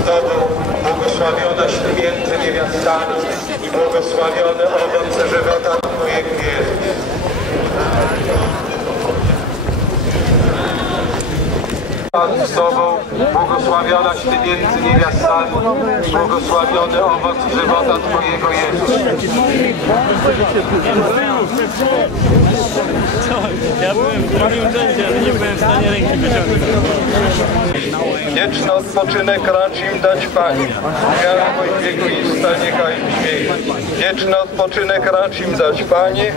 Pan z Tobą, błogosławionaś Ty między niewiastami i błogosławiony owoc żywota Twojego Jezus. Pan z Tobą, błogosławionaś Ty między niewiastami i błogosławiony owoc żywota Twojego Jezus. Ja byłem w drugim rzędzie, ale nie byłem w stanie ręki wyciągnąć. Wieczny odpoczynek racz im dać Panie. Miarność wiekuista niechaj brzmieje. Wieczny odpoczynek racz im dać Panie.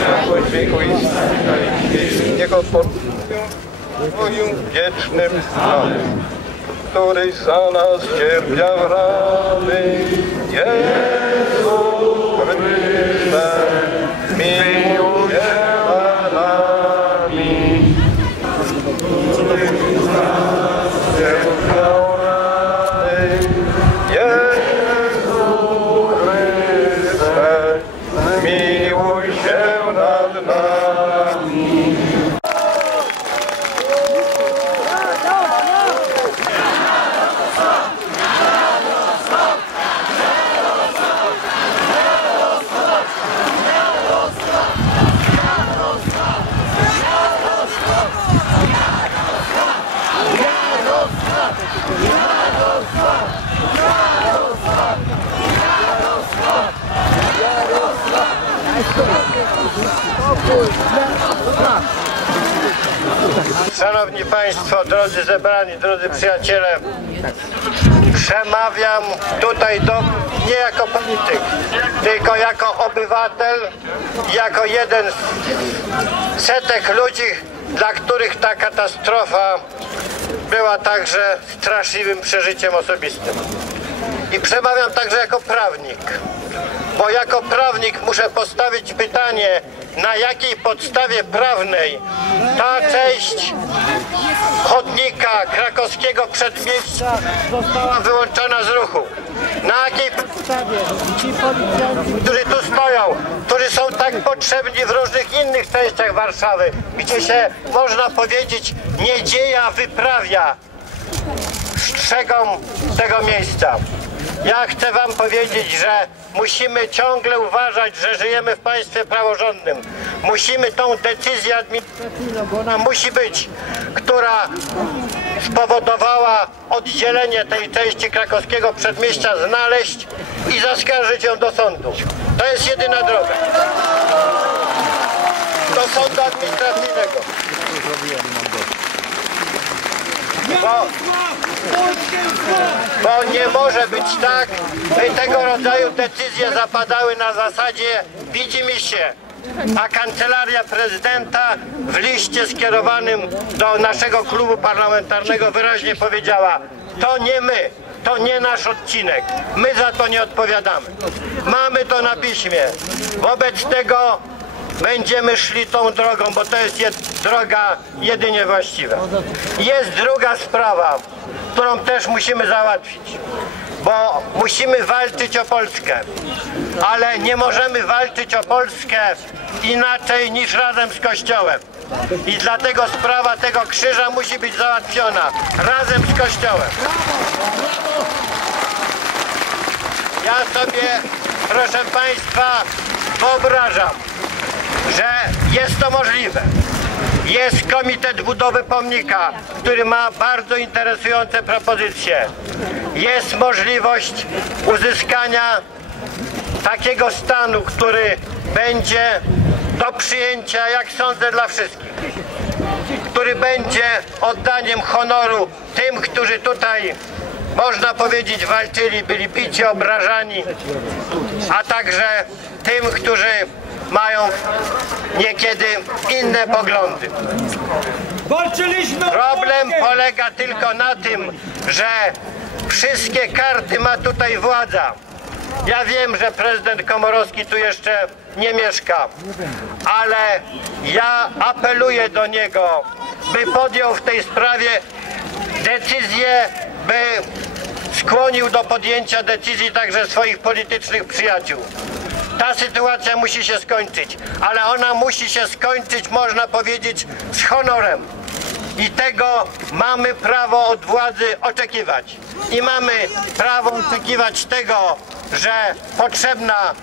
Miarność wiekuista niechaj brzmieje. Niech odpoczynek Twoim wiecznym Panem, któryś za nas cierpiał rany. Jezu Szanowni Państwo, drodzy zebrani, drodzy przyjaciele, przemawiam tutaj do, nie jako polityk, tylko jako obywatel, jako jeden z setek ludzi, dla których ta katastrofa była także straszliwym przeżyciem osobistym. I przemawiam także jako prawnik, bo jako prawnik muszę postawić pytanie, na jakiej podstawie prawnej ta część chodnika krakowskiego przedmieścia została wyłączona z ruchu. Na jakiej podstawie którzy tu stoją, którzy są tak potrzebni w różnych innych częściach Warszawy, gdzie się, można powiedzieć, niedzieja wyprawia, strzegą tego miejsca. Ja chcę wam powiedzieć, że musimy ciągle uważać, że żyjemy w państwie praworządnym. Musimy tą decyzję administracyjną, bo ona musi być, która spowodowała oddzielenie tej części krakowskiego przedmieścia znaleźć i zaskarżyć ją do sądu. To jest jedyna droga. Do sądu administracyjnego. Bo, bo nie może być tak, by tego rodzaju decyzje zapadały na zasadzie widzimy się, a kancelaria prezydenta w liście skierowanym do naszego klubu parlamentarnego wyraźnie powiedziała to nie my, to nie nasz odcinek, my za to nie odpowiadamy. Mamy to na piśmie. Wobec tego będziemy szli tą drogą, bo to jest jed, droga jedynie właściwa. Jest druga sprawa, którą też musimy załatwić, bo musimy walczyć o Polskę, ale nie możemy walczyć o Polskę inaczej niż razem z Kościołem. I dlatego sprawa tego krzyża musi być załatwiona razem z Kościołem. Ja sobie, proszę Państwa, wyobrażam, że jest to możliwe. Jest Komitet Budowy Pomnika, który ma bardzo interesujące propozycje. Jest możliwość uzyskania takiego stanu, który będzie do przyjęcia, jak sądzę, dla wszystkich. Który będzie oddaniem honoru tym, którzy tutaj, można powiedzieć, walczyli, byli pici, obrażani, a także tym, którzy mają niekiedy inne poglądy. Problem polega tylko na tym, że wszystkie karty ma tutaj władza. Ja wiem, że prezydent Komorowski tu jeszcze nie mieszka, ale ja apeluję do niego, by podjął w tej sprawie decyzję, by skłonił do podjęcia decyzji także swoich politycznych przyjaciół. Ta sytuacja musi się skończyć, ale ona musi się skończyć, można powiedzieć, z honorem. I tego mamy prawo od władzy oczekiwać. I mamy prawo oczekiwać tego, że potrzebna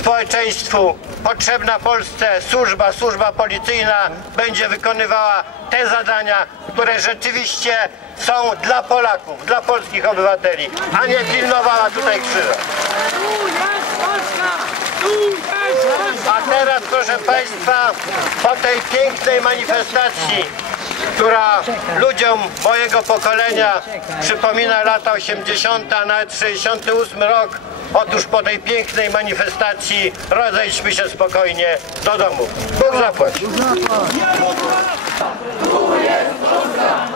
społeczeństwu, potrzebna Polsce służba, służba policyjna będzie wykonywała te zadania, które rzeczywiście są dla Polaków, dla polskich obywateli, a nie pilnowała tutaj krzyża. Tu jest! Tu jest! A teraz, proszę Państwa, po tej pięknej manifestacji, która ludziom mojego pokolenia przypomina lata 80., a nawet 68 rok, otóż po tej pięknej manifestacji rozejdźmy się spokojnie do domu. Bóg zapłać. Jestem